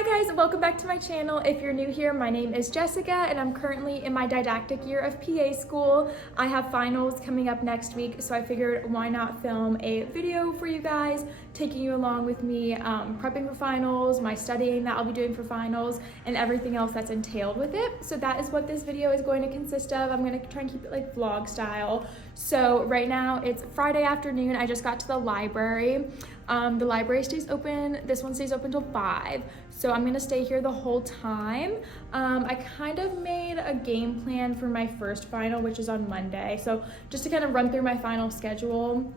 Hi guys, welcome back to my channel. If you're new here, my name is Jessica and I'm currently in my didactic year of PA school. I have finals coming up next week, so I figured why not film a video for you guys, taking you along with me, prepping for finals, my studying that I'll be doing for finals, and everything else that's entailed with it. So that is what this video is going to consist of. I'm going to try and keep it like vlog style. So right now it's Friday afternoon. I just got to the library. The library stays open, this one stays open till 5, so I'm gonna stay here the whole time. I kind of made a game plan for my first final, which is on Monday. So just to kind of run through my final schedule,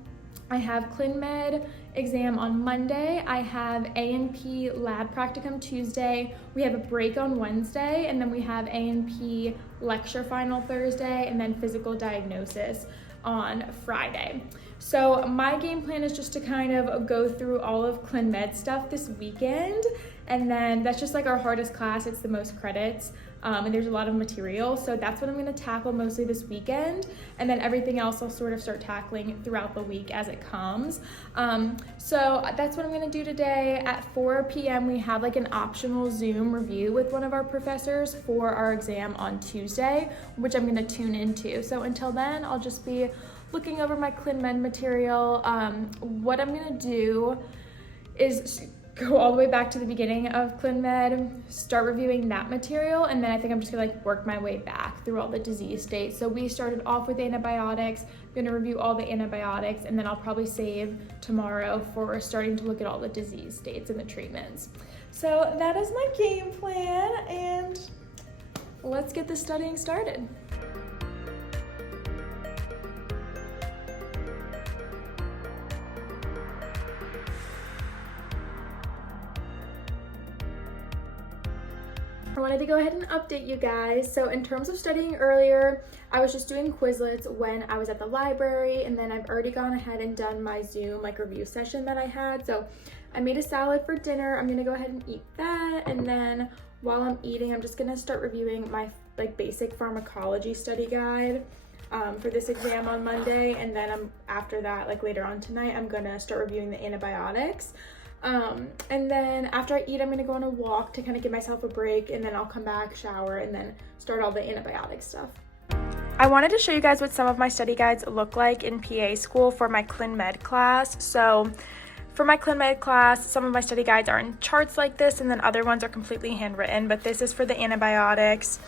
I have Clin Med exam on Monday, I have A&P lab practicum Tuesday, we have a break on Wednesday, and then we have A&P lecture final Thursday, and then physical diagnosis on Friday. So my game plan is just to kind of go through all of Clin Med stuff this weekend, and then that's just like our hardest class. It's the most credits, and there's a lot of material, so that's what I'm going to tackle mostly this weekend, and then everything else I'll sort of start tackling throughout the week as it comes. So that's what I'm going to do today. At 4 p.m. we have like an optional Zoom review with one of our professors for our exam on Tuesday, which I'm going to tune into. So until then, I'll just be looking over my Clin Med material. What I'm gonna do is go all the way back to the beginning of Clin Med, start reviewing that material, and then I think I'm just gonna like work my way back through all the disease states. So we started off with antibiotics, I'm gonna review all the antibiotics, and then I'll probably save tomorrow for starting to look at all the disease states and the treatments. So that is my game plan, and let's get the studying started. I wanted to go ahead and update you guys. So in terms of studying earlier, I was just doing Quizlets when I was at the library, and then I've already gone ahead and done my Zoom like review session that I had. So I made a salad for dinner. I'm gonna go ahead and eat that, and then while I'm eating, I'm just gonna start reviewing my like basic pharmacology study guide for this exam on Monday, and then after that, like later on tonight, I'm gonna start reviewing the antibiotics. And then after I eat, I'm gonna go on a walk to kind of give myself a break, and then I'll come back, shower, and then start all the antibiotic stuff. I wanted to show you guys what some of my study guides look like in PA school for my Clin Med class. So for my Clin Med class, some of my study guides are in charts like this, and then other ones are completely handwritten, but this is for the antibiotics.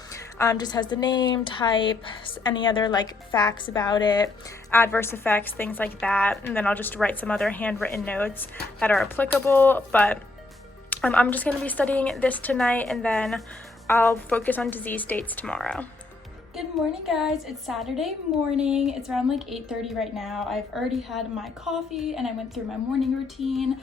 Just has the name, type, any other like facts about it, adverse effects, things like that, and then I'll just write some other handwritten notes that are applicable. But I'm just going to be studying this tonight, and then I'll focus on disease states tomorrow. Good morning, guys. It's Saturday morning. It's around like 8:30 right now. I've already had my coffee and I went through my morning routine.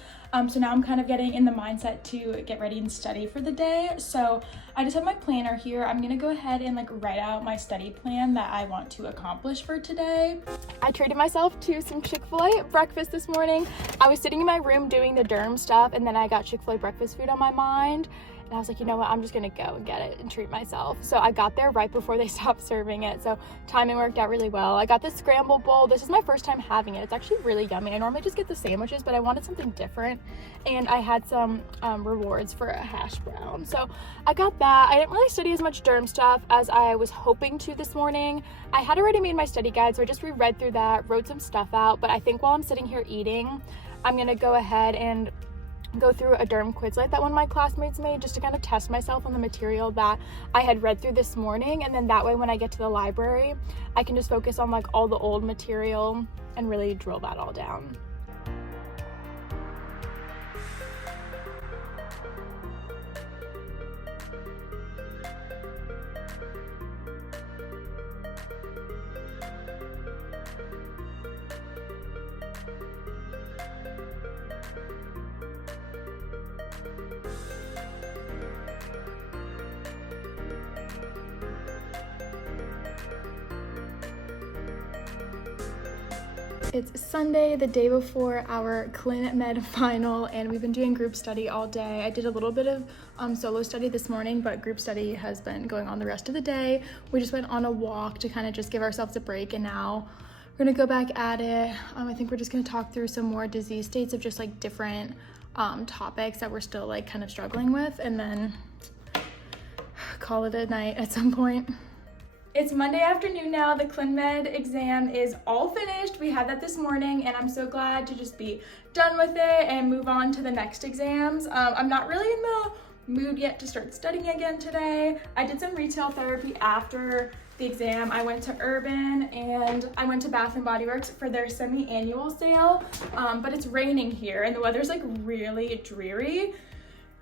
So now I'm kind of getting in the mindset to get ready and study for the day. So I just have my planner here. I'm gonna go ahead and like write out my study plan that I want to accomplish for today. I treated myself to some Chick-fil-A breakfast this morning. I was sitting in my room doing the derm stuff, and then I got Chick-fil-A breakfast food on my mind. And I was like, you know what, I'm just gonna go and get it and treat myself. So I got there right before they stopped serving it. So timing worked out really well. I got this scramble bowl. This is my first time having it. It's actually really yummy. I normally just get the sandwiches, but I wanted something different. And I had some rewards for a hash brown. So I got that. I didn't really study as much derm stuff as I was hoping to this morning. I had already made my study guide, so I just reread through that, wrote some stuff out. But I think while I'm sitting here eating, I'm gonna go ahead and go through a derm Quizlet that one of my classmates made, just to kind of test myself on the material that I had read through this morning, and then that way when I get to the library I can just focus on like all the old material and really drill that all down. It's Sunday, the day before our Clin Med final, and we've been doing group study all day. I did a little bit of solo study this morning, but group study has been going on the rest of the day. We just went on a walk to kind of just give ourselves a break, and now we're gonna go back at it. I think we're just gonna talk through some more disease states of just like different topics that we're still like kind of struggling with, and then call it a night at some point. It's Monday afternoon now. The ClinMed exam is all finished. We had that this morning, and I'm so glad to just be done with it and move on to the next exams. I'm not really in the mood yet to start studying again today. I did some retail therapy after the exam. I went to Urban and I went to Bath and Body Works for their semi-annual sale, but it's raining here and the weather's like really dreary.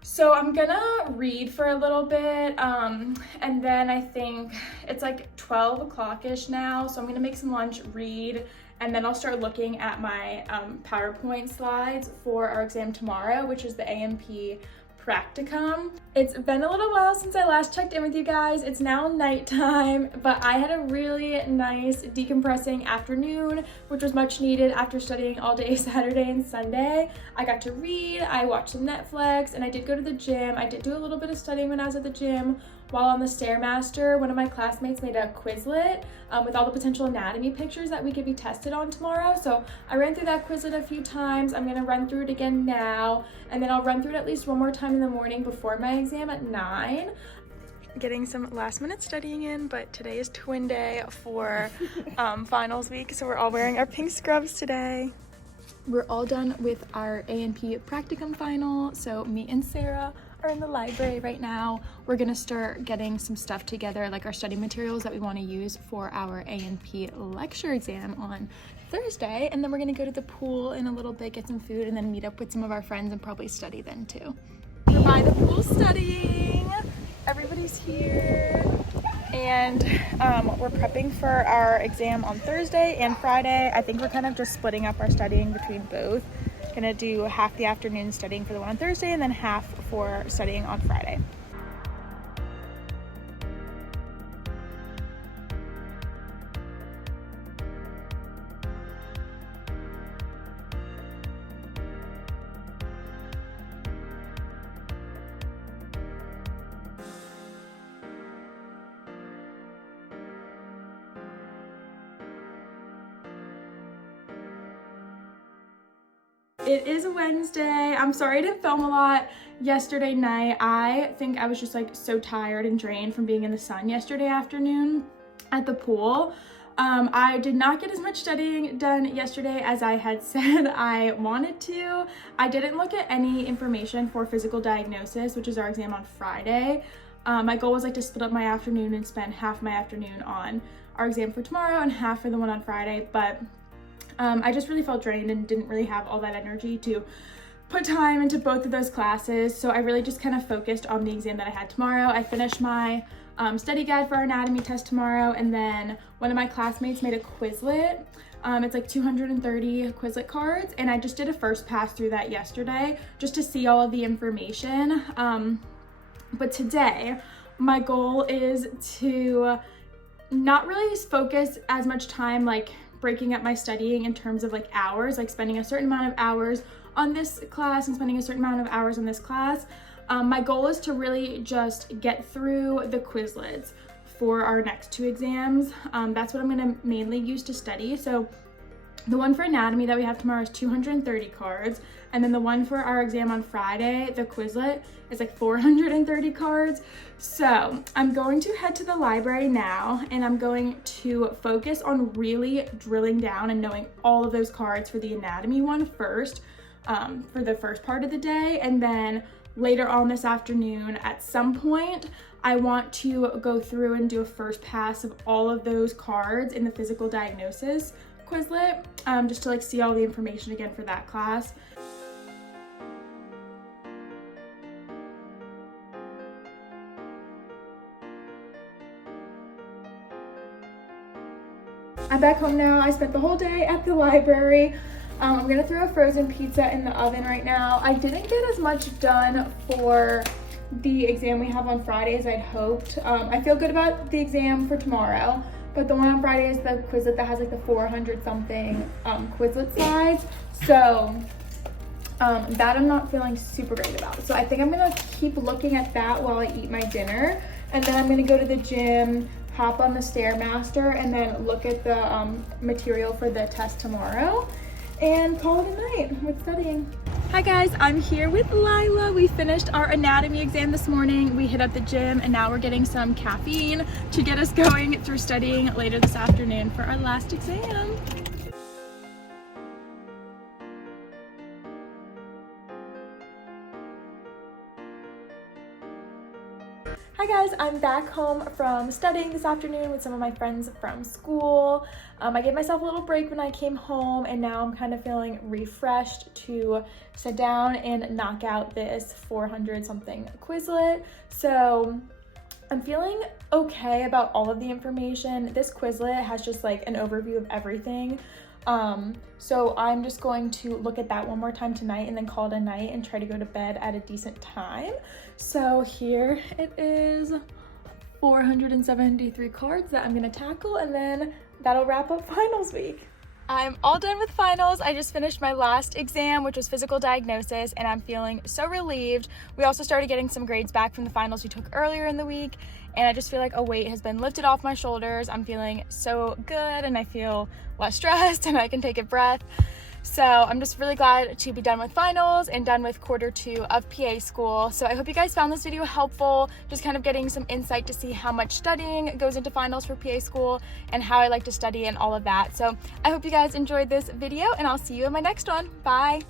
So I'm gonna read for a little bit, and then I think it's like 12 o'clock-ish now, so I'm gonna make some lunch, read, and then I'll start looking at my PowerPoint slides for our exam tomorrow, which is the AMP practicum. It's been a little while since I last checked in with you guys. It's now nighttime, but I had a really nice decompressing afternoon, which was much needed after studying all day Saturday and Sunday. I got to read, I watched some Netflix, and I did go to the gym. I did do a little bit of studying when I was at the gym. While on the Stairmaster, one of my classmates made a Quizlet with all the potential anatomy pictures that we could be tested on tomorrow. So I ran through that Quizlet a few times. I'm gonna run through it again now, and then I'll run through it at least one more time in the morning before my exam at 9. Getting some last minute studying in, but today is twin day for finals week, so we're all wearing our pink scrubs today. We're all done with our A&P practicum final, so me and Sarah are in the library right now. We're gonna start getting some stuff together, like our study materials that we want to use for our A&P lecture exam on Thursday, and then we're gonna go to the pool in a little bit, get some food, and then meet up with some of our friends and probably study then too. We're by the pool studying. Everybody's here, and we're prepping for our exam on Thursday and Friday. I think we're kind of just splitting up our studying between both. Gonna do half the afternoon studying for the one on Thursday and then half for studying on Friday. It is Wednesday. I'm sorry I didn't film a lot yesterday night. I think I was just like so tired and drained from being in the sun yesterday afternoon at the pool. I did not get as much studying done yesterday as I had said I wanted to. I didn't look at any information for physical diagnosis, which is our exam on Friday. My goal was like to split up my afternoon and spend half my afternoon on our exam for tomorrow and half for the one on Friday, but I just really felt drained and didn't really have all that energy to put time into both of those classes. So I really just kind of focused on the exam that I had tomorrow. I finished my study guide for our anatomy test tomorrow, and then one of my classmates made a Quizlet. It's like 230 Quizlet cards, and I just did a first pass through that yesterday just to see all of the information. But today, my goal is to not really focus as much time like breaking up my studying in terms of like hours, like spending a certain amount of hours on this class and spending a certain amount of hours on this class. My goal is to really just get through the Quizlets for our next 2 exams. That's what I'm gonna mainly use to study. So the one for anatomy that we have tomorrow is 230 cards, and then the one for our exam on Friday, the Quizlet, is like 430 cards. So I'm going to head to the library now, and I'm going to focus on really drilling down and knowing all of those cards for the anatomy one first, for the first part of the day, and then later on this afternoon at some point I want to go through and do a first pass of all of those cards in the physical diagnosis Quizlet, just to like see all the information again for that class. I'm back home now. I spent the whole day at the library. I'm gonna throw a frozen pizza in the oven right now. I didn't get as much done for the exam we have on Friday as I'd hoped. I feel good about the exam for tomorrow, but the one on Friday is the Quizlet that has like the 400 something Quizlet slides. So that I'm not feeling super great about. So I think I'm gonna keep looking at that while I eat my dinner, and then I'm gonna go to the gym, hop on the Stairmaster, and then look at the material for the test tomorrow and call it a night with studying. Hi guys, I'm here with Lila. We finished our anatomy exam this morning. We hit up the gym and now we're getting some caffeine to get us going through studying later this afternoon for our last exam. Hi guys, I'm back home from studying this afternoon with some of my friends from school. I gave myself a little break when I came home and now I'm kind of feeling refreshed to sit down and knock out this 400 something Quizlet. So I'm feeling okay about all of the information. This Quizlet has just like an overview of everything. So I'm just going to look at that one more time tonight and then call it a night and try to go to bed at a decent time. So here it is, 473 cards that I'm gonna tackle, and then that'll wrap up finals week. I'm all done with finals. I just finished my last exam, which was physical diagnosis, and I'm feeling so relieved. We also started getting some grades back from the finals we took earlier in the week, and I just feel like a weight has been lifted off my shoulders. I'm feeling so good, and I feel less stressed, and I can take a breath. So I'm just really glad to be done with finals and done with quarter 2 of PA school. So I hope you guys found this video helpful, just kind of getting some insight to see how much studying goes into finals for PA school and how I like to study and all of that. So I hope you guys enjoyed this video, and I'll see you in my next one. Bye.